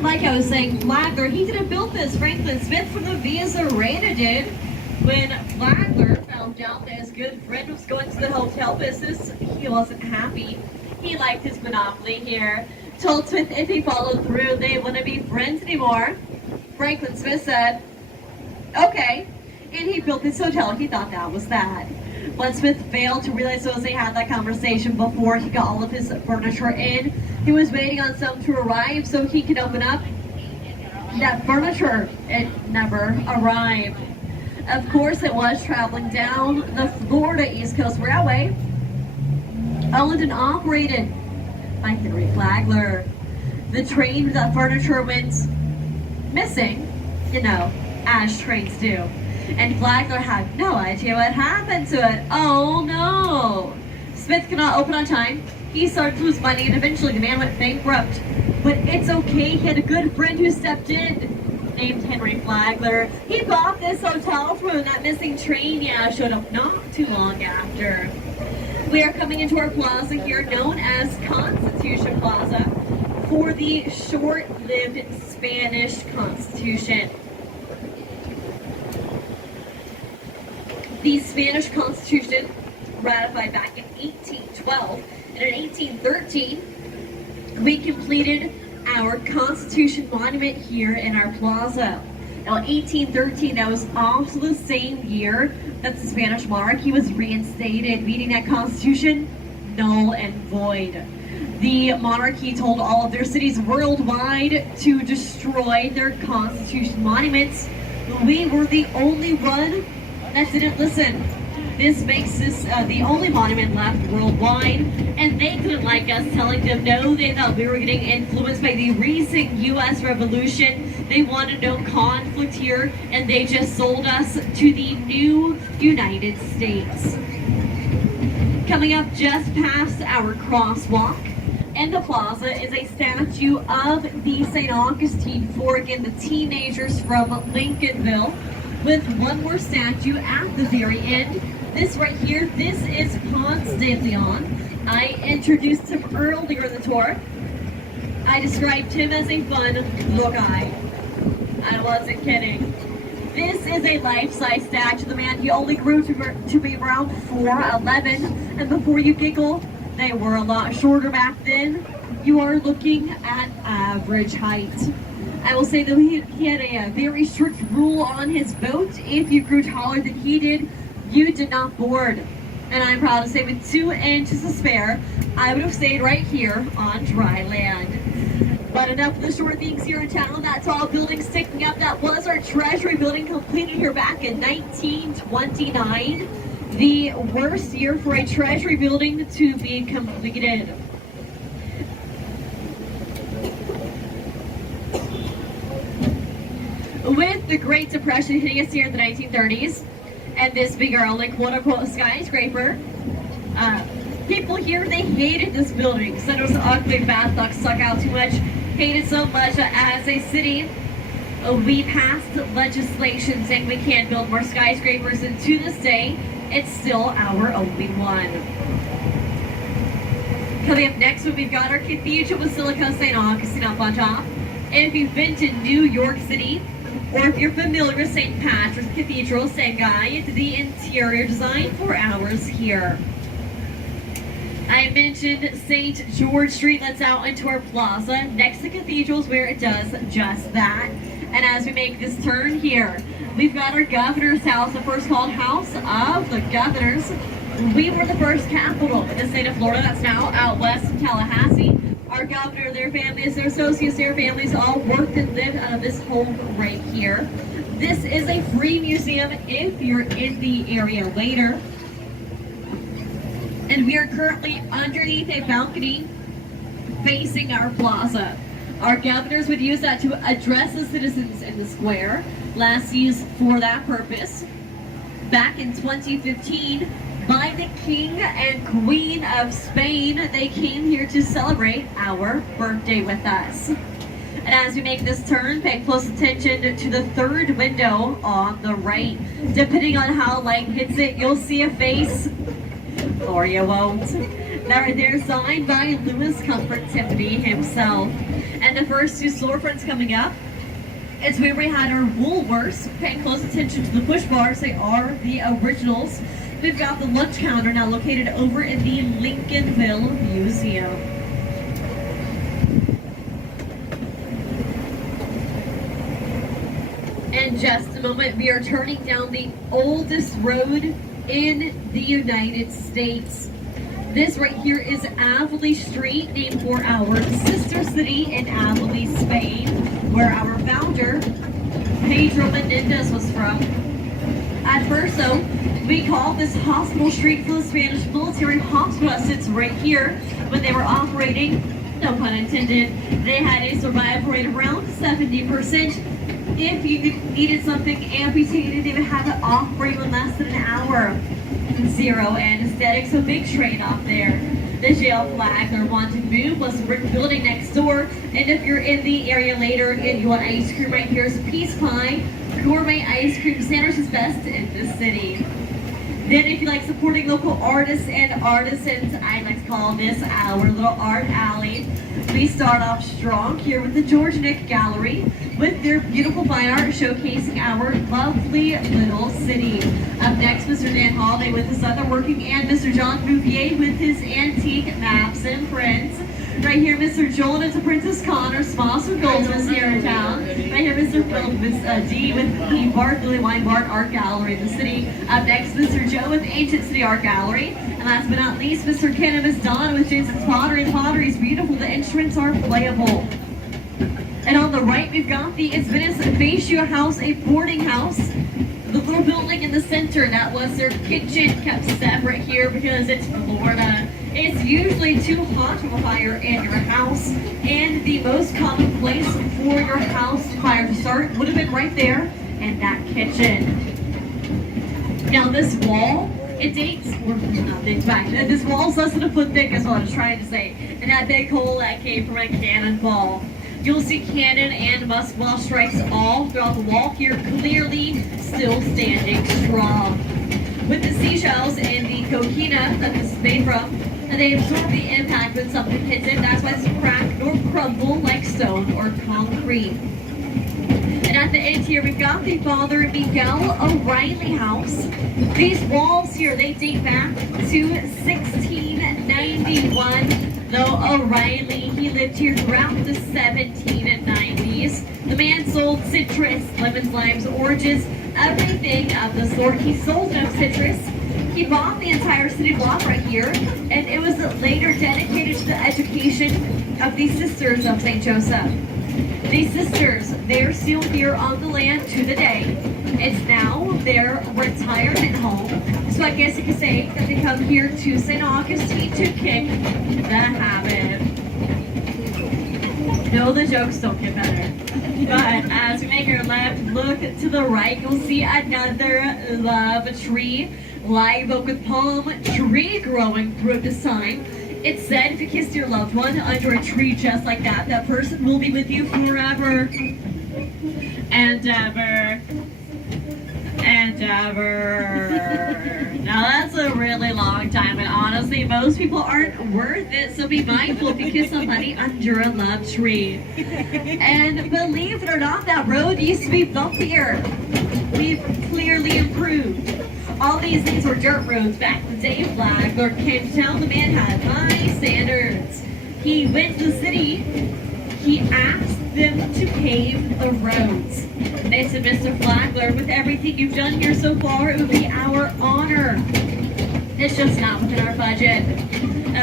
like I was saying, Flagler, he didn't build this. Franklin Smith from the Visa Rata did. When Flagler found out that his good friend was going to the hotel business, he wasn't happy. He liked his monopoly here. Told Smith if he followed through, they wouldn't be friends anymore. Franklin Smith said, okay. And he built this hotel. He thought that was that. But Smith failed to realize those they had that conversation before he got all of his furniture in. He was waiting on some to arrive so he could open up that furniture. It never arrived. Of course, it was traveling down the Florida East Coast Railway, owned and operated by Henry Flagler. The train that furniture went missing, you know, as trains do. And Flagler had no idea what happened to it. Oh no! Smith could not open on time. He started to lose money and eventually the man went bankrupt. But it's okay, he had a good friend who stepped in, named Henry Flagler. He bought this hotel from that missing train, showed up not too long after. We are coming into our plaza here known as Constitution Plaza for the short-lived Spanish Constitution. The Spanish Constitution, ratified back in 1812, and in 1813, we completed our Constitution Monument here in our plaza. Now, 1813, that was also the same year that the Spanish monarchy was reinstated, meaning that Constitution null and void. The monarchy told all of their cities worldwide to destroy their Constitution monuments. We were the only one that didn't listen. This makes this the only monument left worldwide, and they didn't like us telling them no. They thought we were getting influenced by the recent U.S. Revolution. They wanted no conflict here, and they just sold us to the new United States. Coming up just past our crosswalk in the plaza is a statue of the St. Augustine Fork and the teenagers from Lincolnville, with one more statue at the very end. This right here, this is Ponce de Leon. I introduced him earlier in the tour. I described him as a fun little guy. I wasn't kidding. This is a life-size statue of the man. He only grew to be around 4'11", and before you giggle, they were a lot shorter back then. You are looking at average height. I will say that he had a very strict rule on his boat. If you grew taller than he did, you did not board. And I'm proud to say with 2 inches to spare, I would have stayed right here on dry land. But enough of the short things here in town. That tall building sticking up, that was our Treasury building, completed here back in 1929. The worst year for a treasury building to be completed. With the Great Depression hitting us here in the 1930s, and this big like quote-unquote skyscraper, people here, they hated this building, said it was ugly, bad luck, stuck out too much, hated so much that as a city, we passed legislation saying we can't build more skyscrapers, and to this day, it's still our only one. Coming up next, we've got our Cathedral Basilica St Augustine up on top. And if you've been to New York City, or if you're familiar with St Patrick's Cathedral, St. Guy, the interior design for ours here. I mentioned St. George Street, that's out into our plaza. Next to cathedrals where it does just that. And as we make this turn here, we've got our governor's house, the first called House of the Governors. We were the first capital in the state of Florida. That's now out west in Tallahassee. Our governor, their families, their associates, their families all worked and lived out of this home right here. This is a free museum if you're in the area later. And we are currently underneath a balcony facing our plaza. Our governors would use that to address the citizens in the square. Last used for that purpose back in 2015 by the King and Queen of Spain. They came here to celebrate our birthday with us. And as we make this turn, pay close attention to the third window on the right. Depending on how light hits it, you'll see a face, or you won't. They're signed by Louis Comfort Tiffany himself. And the first two storefronts coming up is where we had our Woolworths. Pay close attention to the push bars, they are the originals. We've got the lunch counter now located over in the Lincolnville Museum. In just a moment, we are turning down the oldest road in the United States. This right here is Avali Street, named for our sister city in Avali, Spain, where our founder, Pedro Menendez, was from. At first, though, we called this Hospital Street for the Spanish military hospital that sits right here. When they were operating, no pun intended, they had a survival rate of around 70%. If you needed something amputated, they would have it off for you in less than an hour. Zero anesthetic, so big trade-off there. The jail flag, their wanted move, was the brick building next door. And if you're in the area later and you want ice cream, right here is Peace Pie. Gourmet ice cream sandwich is best in the city. Then if you like supporting local artists and artisans, I like to call this our little art alley. We start off strong here with the George Nick Gallery with their beautiful fine art showcasing our lovely little city. Up next, Mr. Dan Holiday with his Leatherworking and Mr. John Bouvier with his antique maps and prints. Right here, Mr. Joel and Mr. Princess Connor, sponsor Goldsmiths here in town. Right here, Mr. Philip D with the Bart Billy Weinbart Art Gallery in the city. Up next, Mr. Joe with Ancient City Art Gallery. And last but not least, Mr. Ken and Miss Donna with Jason's Pottery. Pottery is beautiful. The instruments are playable. And on the right, we've got the Isvinis Fascia House, a boarding house. The little building in the center, that was their kitchen, kept separate here because it's Florida. It's usually too hot to fire in your house, and the most common place for your house fire to start would have been right there in that kitchen. Now this wall, it dates, or not dates back, this wall's less than a foot thick is what I was trying to say, and that big hole that came from a cannonball. You'll see cannon and muskwell strikes all throughout the wall here, clearly still standing strong. With the seashells and the coquina that this is made from, and they absorb the impact when something hits it. That's why it's crack nor crumble like stone or concrete. And at the end here, we've got the Father Miguel O'Reilly house. These walls here, they date back to 1691. Though O'Reilly, he lived here throughout the 1790s. The man sold citrus, lemons, limes, oranges, everything of the sort. He sold enough citrus. He bought the entire city block right here, and it was later dedicated to the education of the Sisters of St. Joseph. These sisters, they're still here on the land to the day. It's now their retirement home. So I guess you could say that they come here to St. Augustine to kick the habit. No, the jokes don't get better. But as we make our left look to the right, you'll see another love tree, live oak with palm tree growing through the sign. It said if you kissed your loved one under a tree just like that, that person will be with you forever and ever and ever. Now that's a really long time, and honestly, most people aren't worth it, so be mindful if you kiss somebody under a love tree. And believe it or not, that road used to be bumpier. We've clearly improved. All these things were dirt roads back in the day. Flag Lord came to town, the man had high standards. He went to the city, he asked them to pave the roads. They said, Mr. Flagler, with everything you've done here so far, it would be our honor. It's just not within our budget.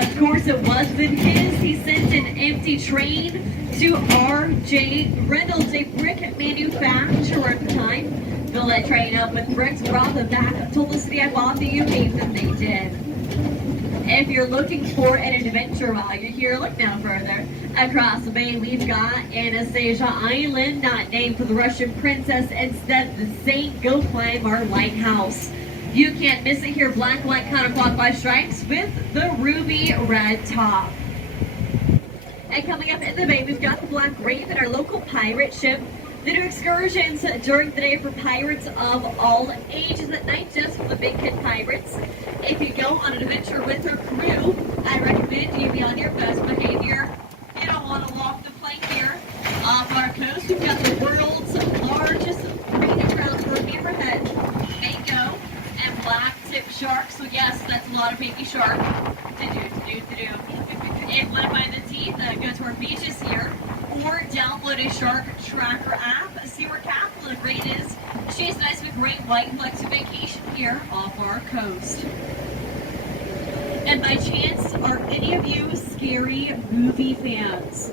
Of course, it was within his. He sent an empty train to R.J. Reynolds, a brick manufacturer at the time. Filled that train up with bricks, brought them back, told the city I bought that you gave them, they did. If you're looking for an adventure while you're here, look no further. Across the bay, we've got Anastasia Island, not named for the Russian princess, instead the Saint. Go climb our lighthouse. You can't miss it here, black, white, counterclockwise stripes with the ruby red top. And coming up in the bay, we've got the Black Raven, our local pirate ship. They do excursions during the day for pirates of all ages, at night just for the big kid pirates. If you go on an adventure with her crew, I recommend you be on your best behavior. You don't want to walk the plank here. Off our coast, we've got the world's largest breeding grounds for hammerhead, mango, and black tip sharks. So yes, that's a lot of baby shark. If led by the teeth, go to our beaches here, or download a shark tracker app. See where Kathleen the Great is. She's nice with great white flex vacation here off our coast. And by chance, are any of you scary movie fans?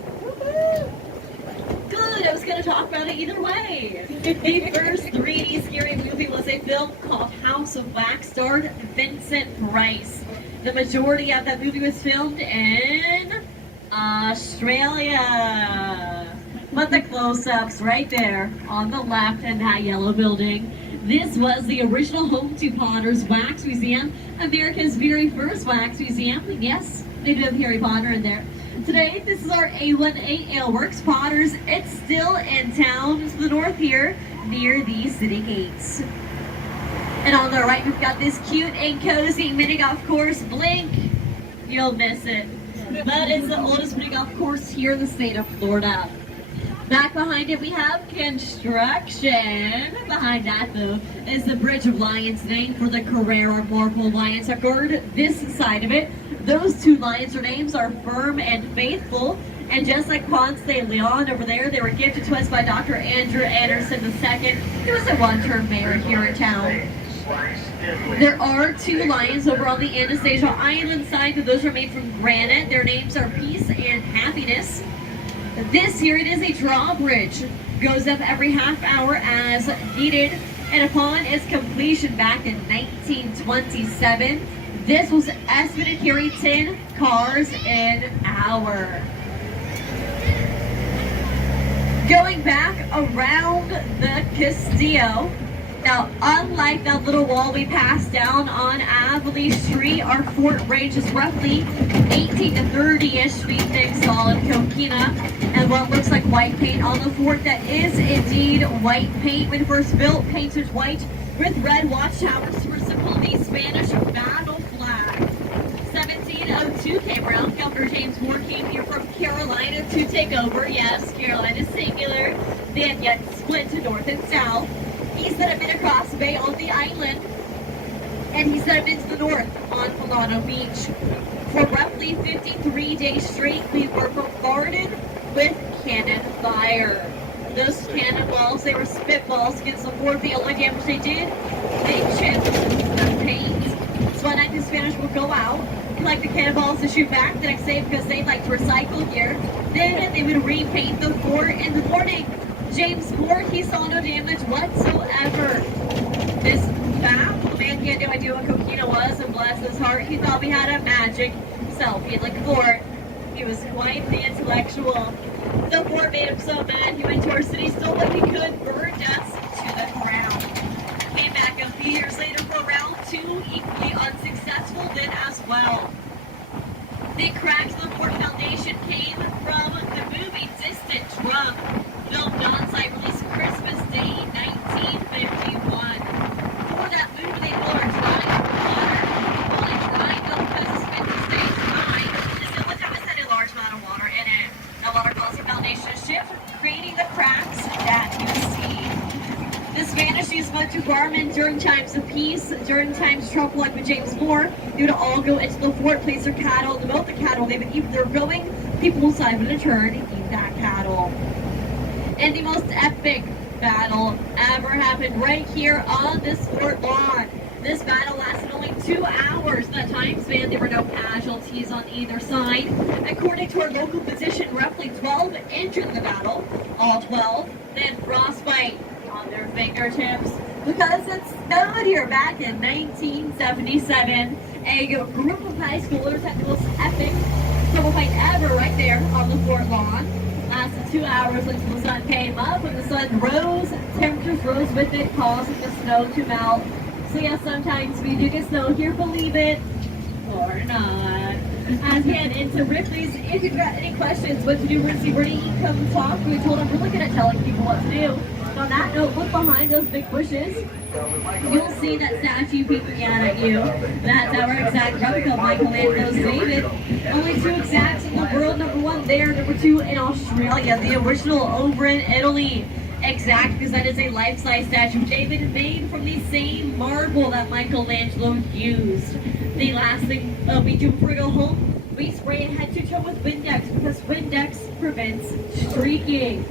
Good, I was going to talk about it either way. The first 3D scary movie was a film called House of Wax, starred Vincent Price. The majority of that movie was filmed in Australia. But the close-ups right there on the left in that yellow building. This was the original home to Potter's Wax Museum, America's very first wax museum. Yes, they do have Harry Potter in there. Today, this is our A18 Aleworks Potters. It's still in town to the north here, near the city gates. And on the right, we've got this cute and cozy mini golf course. Blink, you'll miss it. But it's the oldest mini golf course here in the state of Florida. Back behind it, we have construction. Behind that, though, is the Bridge of Lions, named for the Carrera Marble Lions that guard this side of it. Those two lions, their names are Firm and Faithful. And just like Ponce de Leon over there, they were gifted to us by Dr. Andrew Anderson II. He was a one-term mayor here in town. There are two lions over on the Anastasia Island side, but those are made from granite. Their names are Peace and Happiness. This here, it is a drawbridge. Goes up every half hour as needed. And upon its completion back in 1927, this was estimated carry 10 cars an hour. Going back around the Castillo. Now, unlike that little wall we passed down on Avonlea Street, our fort ranges roughly 18 to 30-ish feet thick, solid coquina, and what looks like white paint on the fort. That is indeed white paint. When first built, painted white with red watchtowers to resemble the Spanish battle flag. 1702 came around. Governor James Moore came here from Carolina to take over. Yes, Carolina singular. They had yet split to north and south. He set up in across the bay on the island, and he set up into the north on Milano Beach. For roughly 53 days straight, we were bombarded with cannon fire. Those cannonballs, they were spitballs against the fort. The only damage they did, they chipped the paint. So at night the Spanish would go out, collect the cannonballs to shoot back the next day because they like to recycle gear. Then they would repaint the fort in the morning. James Fort, he saw no damage whatsoever. This baffled man, he had no idea what coquina was, and bless his heart, he thought we had a magic selfie like Fort. He was quite the intellectual. The fort made him so mad, he went to our city, stole what he could, burned us to the ground. Came back a few years later for round two, equally unsuccessful then as well. The cracks in the fort foundation came from the movie Distant Drum, filmed on-site, released Christmas Day 1951. For that movie, they poured a dry water. Well, a dry milk because it's meant to stay dry. This village has a large amount of water in it. That water caused the foundation to shift, creating the cracks that you see. The Spanish used mud to farm during times of peace. During times of trouble, like with James Moore, they would all go into the fort, place their cattle, to milk the cattle. They would eat their going. People inside would in turn eat that cattle. And the most epic battle ever happened right here on this fort lawn. This battle lasted only 2 hours. In that time span, there were no casualties on either side. According to our local physician, roughly 12 injured in the battle. All 12 then frostbite on their fingertips because it snowed here back in 1977. A group of high schoolers had the most epic trouble fight ever right there on the fort lawn. Lasted 2 hours until the sun came up. When the sun rose, temperatures rose with it, causing the snow to melt. So yes, sometimes we do get snow here, believe it or not. As we head into Ripley's, if you've got any questions, what to do, where to see, where to eat, come talk. We told them we're looking at telling people what to do. On that note, look behind those big bushes. You'll see that statue peeking out at you. That's our exact replica of Michelangelo's David. Only 2 exacts in the world. Number 1 there, number 2 in Australia. The original over in Italy. Exact, because that is a life-size statue. David made from the same marble that Michelangelo used. The last thing we do before we go home, we spray it head to toe with Windex because Windex prevents streaking.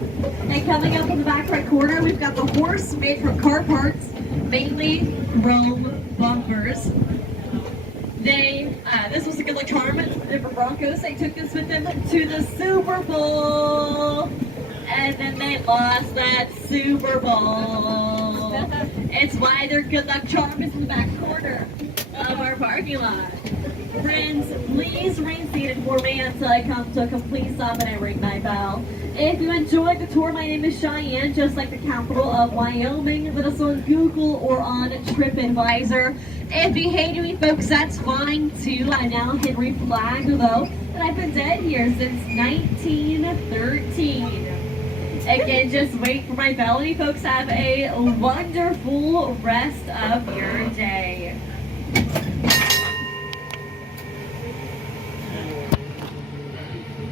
And coming up in the back right corner, we've got the horse made from car parts, mainly chrome bumpers. This was a good luck charm. The Denver Broncos, they took this with them to the Super Bowl. And then they lost that Super Bowl. It's why their good luck charm is in the back corner of our parking lot. Friends, please remain seated for me until I come to a complete stop and I ring my bell. If you enjoyed the tour, my name is Cheyenne, just like the capital of Wyoming. Let us on Google or on TripAdvisor. If you hate me, folks, that's fine too. I'm now Henry Flagg, though, and I've been dead here since 1913. Again, just wait for my bell. You folks have a wonderful rest of your day.